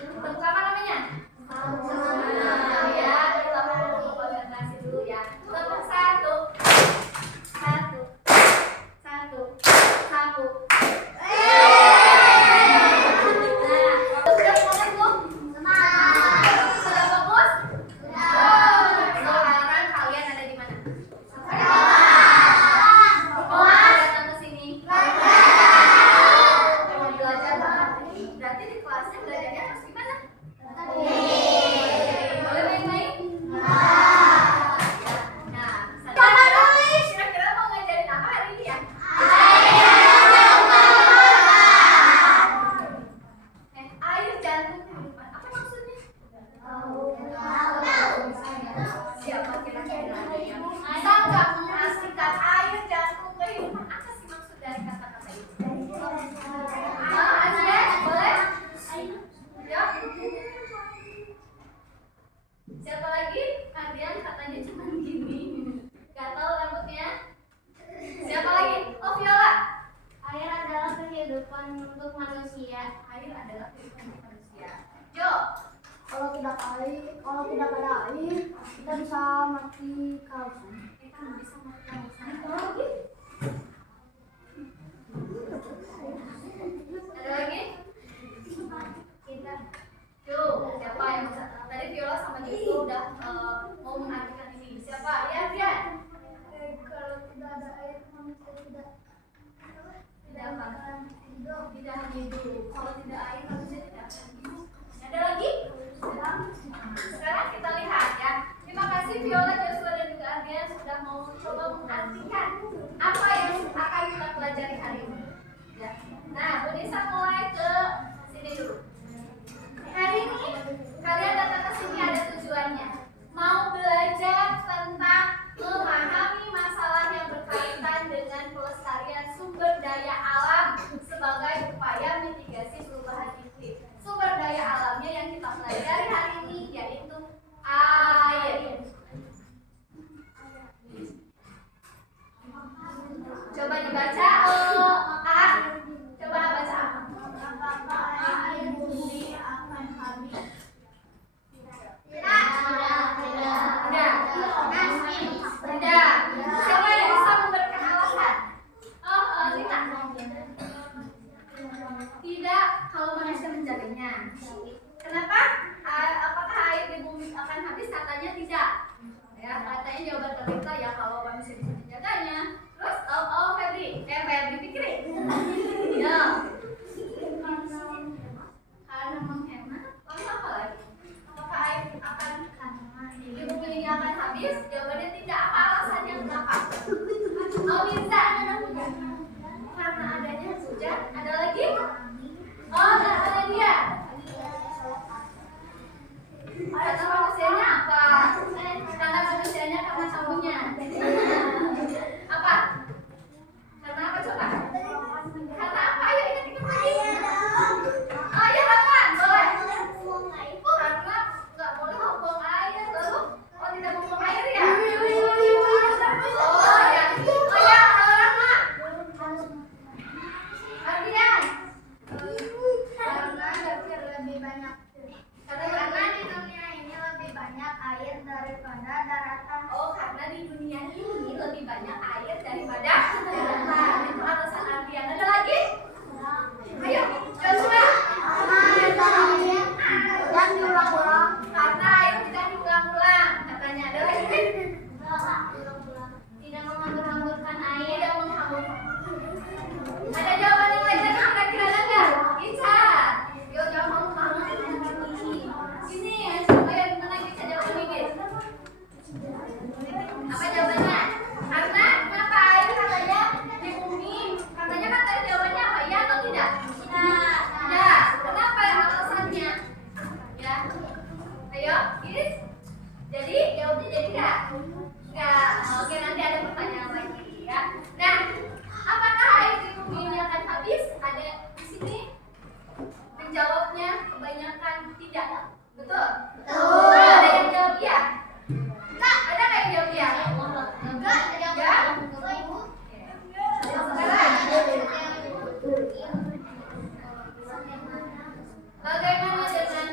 Bentuk apa namanya? Ya, kita mau konsentrasi dulu ya. Bentuk satu. Siapa lagi? Kalian katanya cuma gini. Gatal rambutnya. Siapa lagi? Oh, Viola. Air adalah kehidupan untuk manusia. Air adalah kehidupan untuk manusia. Jo. Kalau tidak ada air, kita bisa mati kehausan. Kita nggak bisa mati kehausan. Ada lagi? Kita. Tuh, siapa yang bisa? Tadi Viola sama Joshua udah mau mengartikan ini. Siapa? Ya, Rian. Kalau tidak ada air, manusia tidak akan hidup. Tidak hidup. Kalau tidak air, manusia tidak akan hidup. Ada lagi? Sekarang kita lihat ya. Terima kasih Viola, Joshua dan juga Ardian sudah mau coba mengartikan apa yang akan kita pelajari hari ini. Ya. Nah, Bu Nisa mulai ke sini dulu. Hari ini kalian datang ke sini ada tujuannya. Mau belajar tentang memahami masalah yang berkaitan dengan pelestarian sumber daya alam sebagai upaya mitigasi perubahan iklim. Sumber daya alamnya yang kita pelajari hari ini yaitu air. Coba dibaca A. Coba baca A. apakah air bumi akan habis? Tidak. Siapa yang bisa memberikan alasan? Oh, Lina. Tidak kalau manusia menjaganya. Kenapa? Apakah air di bumi akan habis? Katanya tidak. Ya, katanya jawaban terbuka ya kalau manusia bisa menjaganya. Terus Febri pikirin. Ya. Karena menghemat. Lalu apa lagi? Apakah air akan di bumi ini akan habis? Jawabannya tidak. Apa alasannya kenapa? Oh, bisa. Karena adanya hujan. Ada lagi? Oh, ada dia. Karena manusianya apa? Karena manusianya karena kamunya. Apa? Karena apa coba? Karena apa? Ayo ingat lagi. Oh ya, Rahman, boleh. Karena nggak boleh membuang air. Lalu, tidak membuang air ya? Oh ya, Rahman. Ardian. Karena di dunia ini lebih banyak air daripada daratan. Oh, karena di dunia ini lebih banyak air daripada daratan. Itu alasan Ardian. Ada lagi? Ayo, Joshua. Yang diulang-ulang. Karena air tidak diulang-ulang. Katanya ada lagi? Tidak menghambur-hamburkan air. Tidak menghambur. Ada jawaban yang lain lagi kira-kira ada nggak? Ica. Yo, jangan malu. Sini, ayo gimana Ica jawab ini? Apa jawabannya? Karena kenapa air katanya di bumi? Katanya kan tadi jawabannya apa? Ya atau tidak? Tidak. Kenapa alasannya? Ya. Ayo, Iris. Jadi jawabnya jadi nggak? Nggak. Oke, nanti ada pertanyaan lagi ya. Nah, apakah air di bumi ini akan habis? Ada di sini menjawabnya kebanyakan tidak. Betul? Betul. Ada yang jawab iya? Enggak. Ada nggak yang jawab iya? Enggak, Ya? Sekarang bagaimana dengan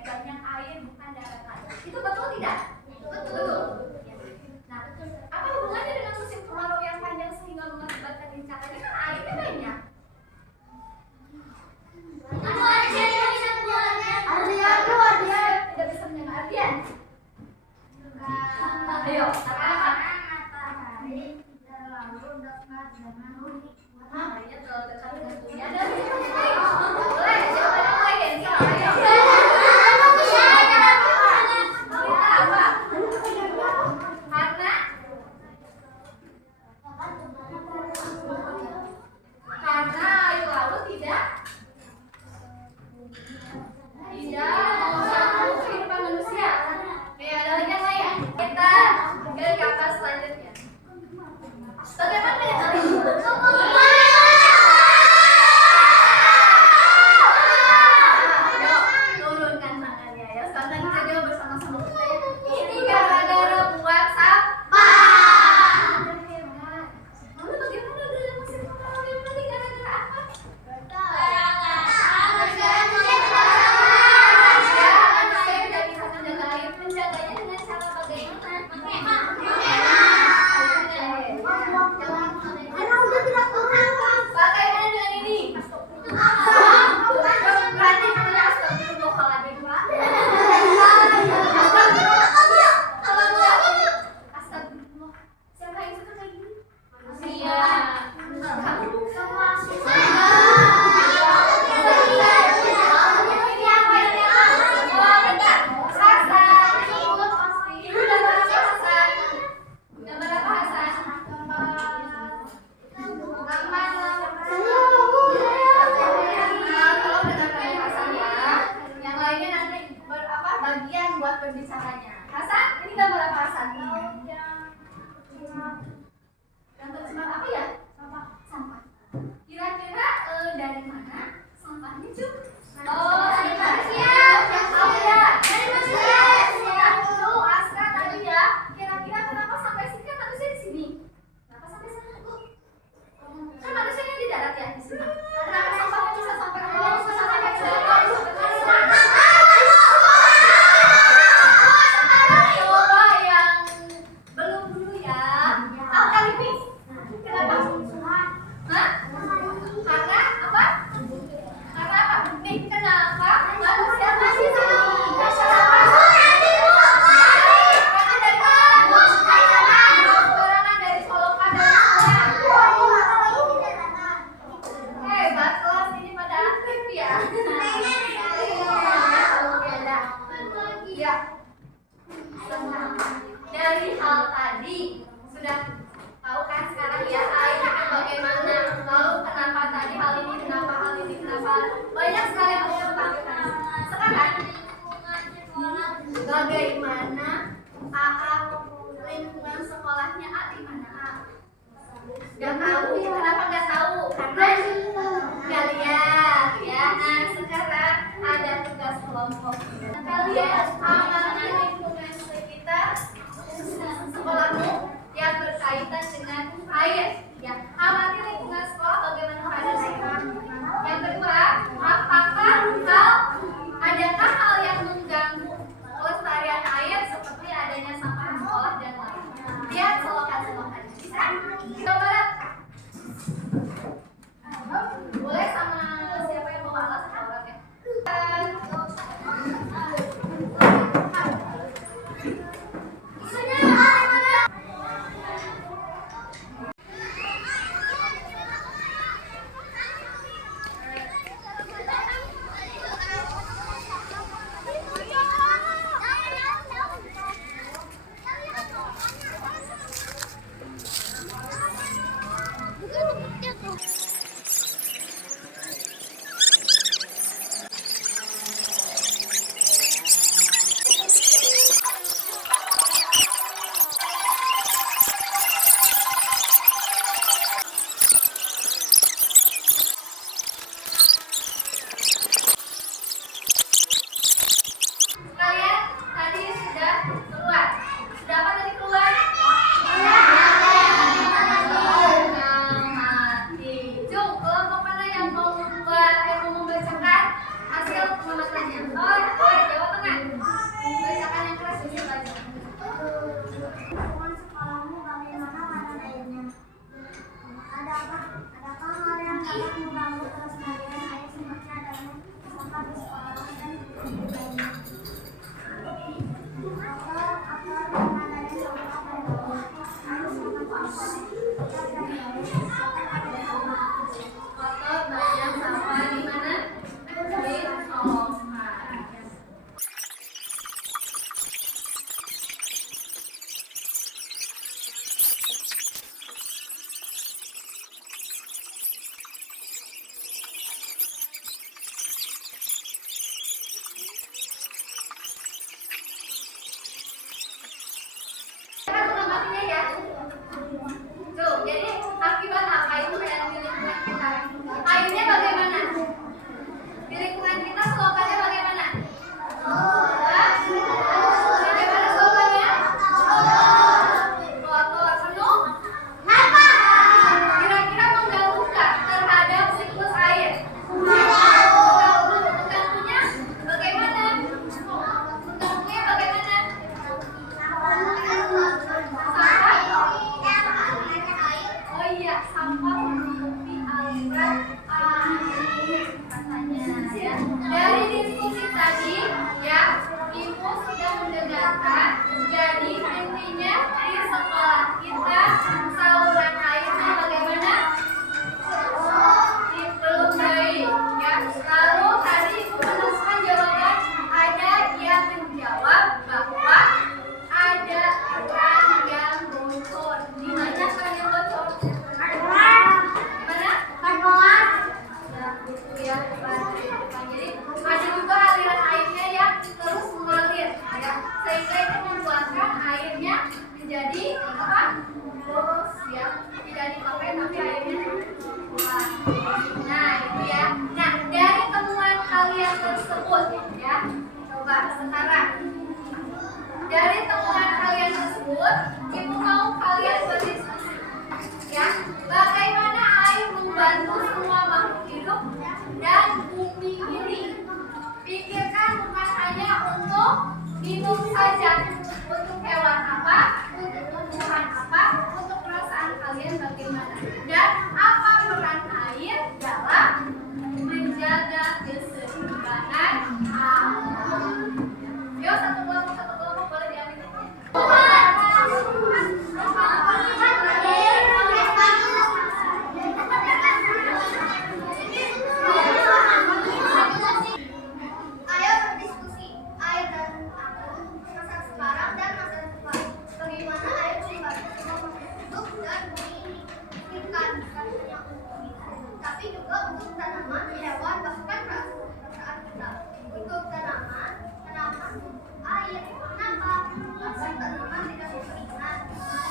banyak air bukan daratan. Itu betul tidak? Betul. Nah, apa hubungannya dengan musim kemarau yang panjang sehingga mengakibatkan bencana? Ini kan airnya banyak. Tidak bisa mendengar artian. Ayo, apa? Makanya terlalu dekat dengan dunia. Boleh, siapa yang lain? Ayo. Apa? Karena air laut tidak mengganggu kehidupan manusia. Oke, ada lagi yang lain? Kita ke kapal selanjutnya. Bagaimana ya kali ini? Yuk, turunkan tangannya ya. Sekarang kita jawab bersama-sama. Ini gara-gara buang sampah. Hebat. Lalu bagaimana dalam musim kemarau yang tadi gara-gara apa? Saya tidak bisa menjaga air. Menjaganya dengan cara bagaimana? Bagaimana dengan ini? Berarti katanya astagfirullahaladzim, Pak. Astagfirullah. Siapa yang suka kayak gini? Iya. Kamu bukan mahasiswa. Ini apa ini? Oh, bentar. Hasan. Ini gambar apa, Hasan? Gambar apa, Hasan? Kalau dengarkan Hasan ya, yang lainnya nanti bagian buat berbicaranya. Hasan, ini gambar apa, Hasan? Gambar cemar apa ya? Sampah. Kira-kira dari mana sampahnya, Cuk? Oh, dari manusia. Tahu ya? Dari manusia. Tuh, Aska tadi ya. Kira-kira kenapa sampai sini kan manusia di sini? Kenapa sampai sana, Bu? Kan manusianya di darat ya di sini. Kenapa sampahnya bisa sampai ke bawah? Bisa sampai ke bawah? Coba yang belum dulu ya. Alkalipi. Kenapa? Hah? Karena apa? Karena apa? Nih, kenapa manusia masih hebat, kelas ini pada aktif ya. Ya. Dari hal tadi sudah tahu kan sekarang ya air itu bagaimana, lalu kenapa tadi hal ini, kenapa hal ini, kenapa banyak sekali yang harus dilakukan. Sekarang bagaimana AA lingkungan sekolahnya A di mana A? Gak tahu, kenapa gak tahu? Karena nggak lihat ya. Nah sekarang ada tugas kelompok. Kalian amati lingkungan sekitar sekolahmu yang berkaitan dengan air. Ya, amati lingkungan sekolah bagaimana keadaan air. Yang kedua, adakah hal yang mengganggu kelestarian air seperti adanya sampah di sekolah dan lain. Lihat selokan-selokan. Bisa? Coba. Boleh sama siapa yang mau alas orang ya? Jawaban untuk membangun kelestarian air sumbernya adalah sampah di sekolah dan berbeda. Akar penanganan sampah adalah air sampah Kotor banyak sampah di mana? Di sekolah. Kita mengamatinya ya. Tuh, jadi akibat apa itu yang di lingkungan kita? Airnya bagaimana? Di lingkungan kita selokannya bagaimana? Hah? Bagaimana selokannya? Kotor, penuh? Kira-kira mengganggu nggak terhadap siklus air? Mengganggunya bagaimana? Mengganggunya bagaimana? Oh iya, sampah menutupi aliran air katanya ya. Dari diskusi tadi ya, Ibu sudah mendengarkan. Jadi intinya di sekolah kita saluran airnya bagaimana? Belum baik ya. Lalu tadi Ibu menemukan jawaban, ada yang menjawab bahwa ada keran yang bocor. Di mana keran yang bocor? Di mana? Ya, itu ya. Jadi ada juga aliran airnya yang terus mengalir ya. Sehingga itu membuatkan airnya menjadi apa? Boros ya. Tidak dipakai tapi airnya keluar. Nah, itu ya. Nah, dari temuan kalian tersebut ya. Coba sekarang dari temuan kalian tersebut, Ibu mau kalian berdiskusi ya, bagaimana air membantu semua makhluk hidup dan bumi ini. Pikirkan bukan hanya untuk minum saja, untuk hewan apa, untuk tumbuhan apa, untuk perasaan kalian bagaimana, dan apa peran air dalam menjaga keseimbangan alam. Yuk, satu kelompok boleh diambil. Ayo berdiskusi air dan masa sekarang dan masa depan. Bagaimana air membantu semua makhluk hidup dan bumi ini? Bukan hanya untuk kita, tapi juga untuk tanaman, hewan, bahkan perasaan kita. Untuk tanaman air. Kenapa? Agar tanaman tidak kekeringan.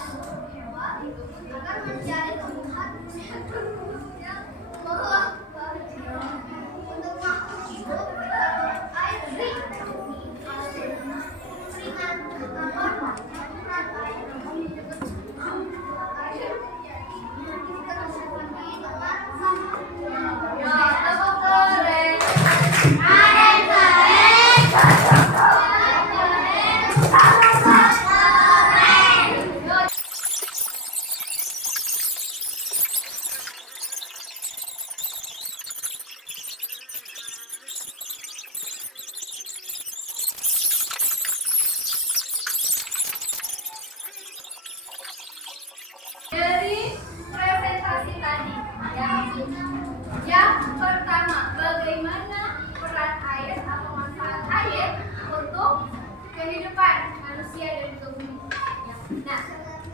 Untuk hewan, agar mencari tumbuhan yang bahagia. Untuk makhluk hidup, air ringan Yo, tepuk keren. Dari presentasi tadi ya, yang pertama, bagaimana peran air atau manfaat air untuk kehidupan manusia dan juga bumi. Nah,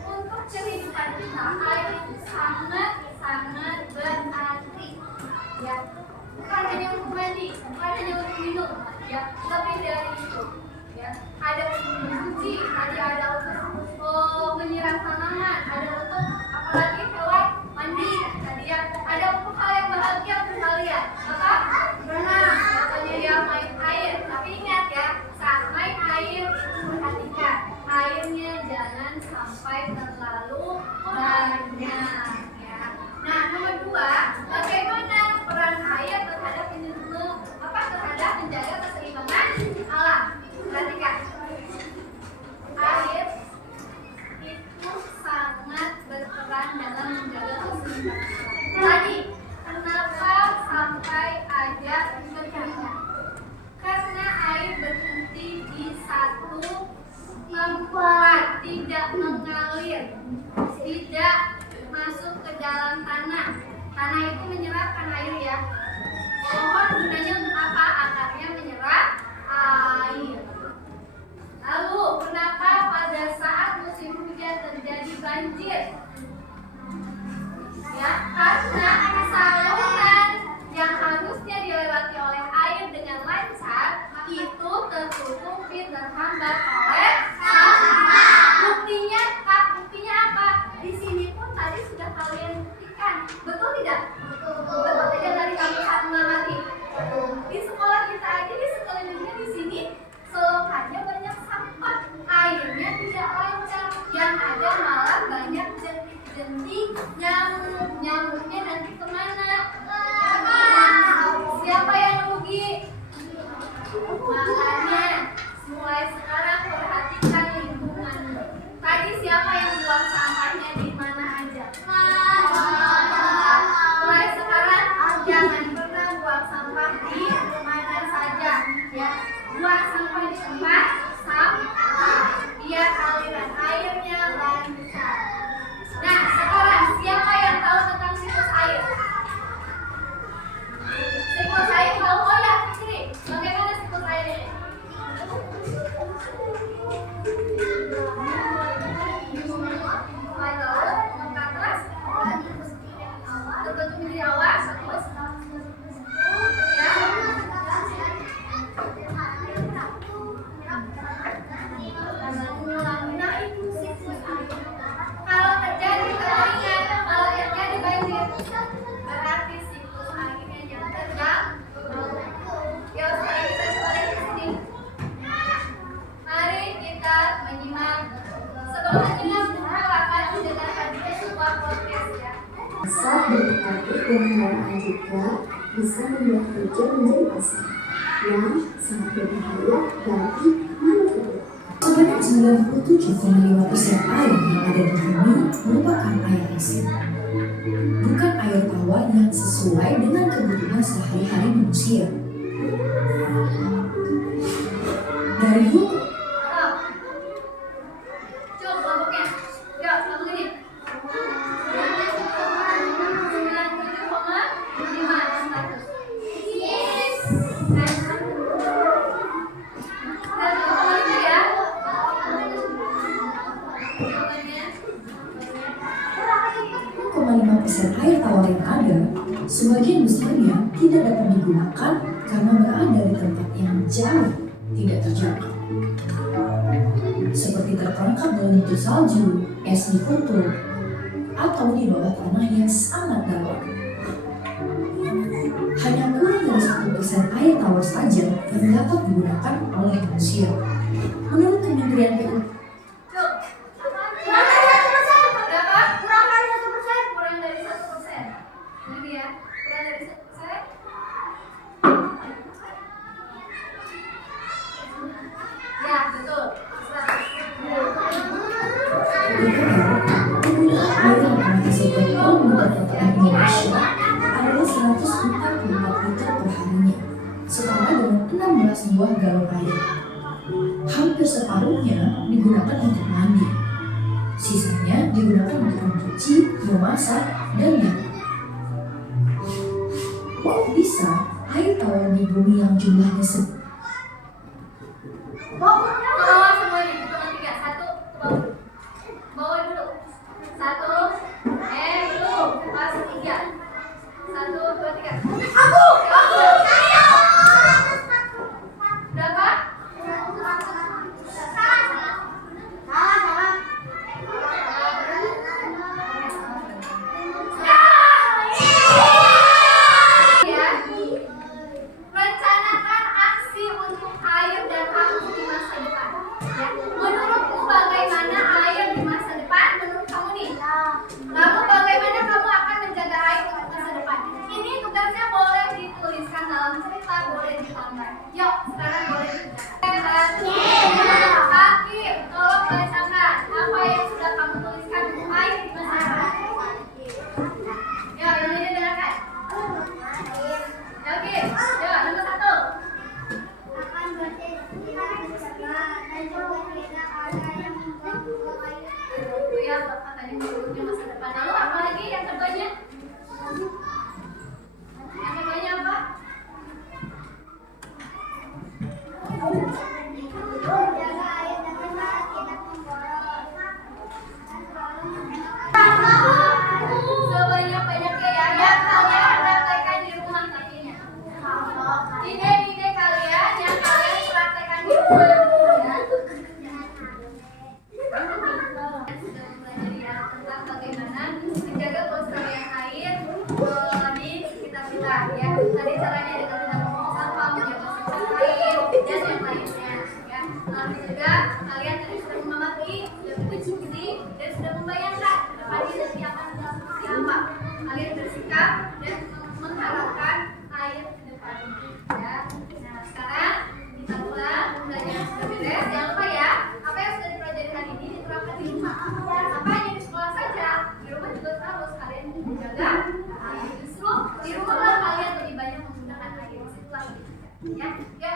untuk kehidupan kita air itu sangat berarti ya. Bukan hanya untuk mandi, bukan hanya untuk minum ya, lebih dari itu ya. Ada untuk mencuci, ada untuk menyiram tanaman, ada untuk apalagi hewan mandi tadi ya, ada untuk hal yang bahagia untuk kalian, maka berenang katanya ya, main air. Tapi ingat ya, saat main air perhatikan airnya jangan sampai terlalu banyak ya. Nah, nomor 2, bagaimana peran air terhadap menjaga keseimbangan alam. Perhatikan, air itu sangat berperan dalam Jangan pernah buang sampah di mana saja, ya. Buang sampah di tempat sampah biar aliran airnya lancar. Nah, sekarang siapa yang tahu tentang siklus air? Siklus air tahu? Oh ya, Fitri, bagaimana siklus air ini? Terbentuk menjadi awan, terus ya. Nah, itu siklus air. Kalau terjadi kekeringan, kalau terjadi banjir, berarti siklus airnya yang terganggu. Yuk, sekarang kita coba lihat di sini. Mari kita menyimak. Sebelum menyimak, silakan mendengarkan dulu sebuah podcast ya. Saat berpikir dan kendaraan juga bisa membuat hujan menjadi pasang yang sangat berbahaya bagi makhluk. Sebanyak 97,5% air yang ada di bumi merupakan air asin. Bukan air tawar yang sesuai dengan kebutuhan sehari-hari manusia. Dari buku Coba kelompoknya. Yuk, kelompok ini. 97,5 status. Ya. 0,5% air tawar yang ada, sebagian besarnya tidak dapat digunakan karena berada di tempat yang jauh tidak terjangkau. Seperti terperangkap dalam bentuk salju, es di kutub, atau di bawah tanah yang sangat dalam. Hanya kurang dari 1% air tawar saja yang dapat digunakan oleh manusia. Menurut Kementerian PUPR, Yuk. Berapa? Kurang dari 1%. Kurang dari 1%. Ini dia, kurang dari 1%. Ya, betul. 100. penggunaan air yang menghasilkan per Indonesia adalah 144 liter per harinya, setara dengan 16 buah galon air. Hampir separuhnya digunakan untuk mandi, sisanya digunakan untuk mencuci, memasak, dan minum. Kok bisa air tawar di bumi yang jumlahnya Ke bawah semuanya, hitungan 3. 1, ke bawah. Bawah dulu. 1, belum. Masih 3. 1, 2, 3. Aku. Berapa? Ya. Rencanakan aksi untuk air dan kamu di masa depan. Ya. Menurutmu bagaimana air di masa depan? Menurut kamu nih. Lalu bagaimana kamu akan menjaga air untuk masa depan? Ini tugasnya boleh dituliskan dalam cerita, boleh ditambah. Yuk, sekarang boleh dibaca. Hakim, tolong bacakan apa yang sudah kamu tuliskan untuk air di masa depan. Yuk, ini dengarkan. Oke, yuk, nomor 1. Akan bertindak dan juga tidak ada yang membuang air. Itu ya buat kakaknya buruknya masa depan. Lalu apa lagi yang keduanya? Yang keduanya apa? Ya, ya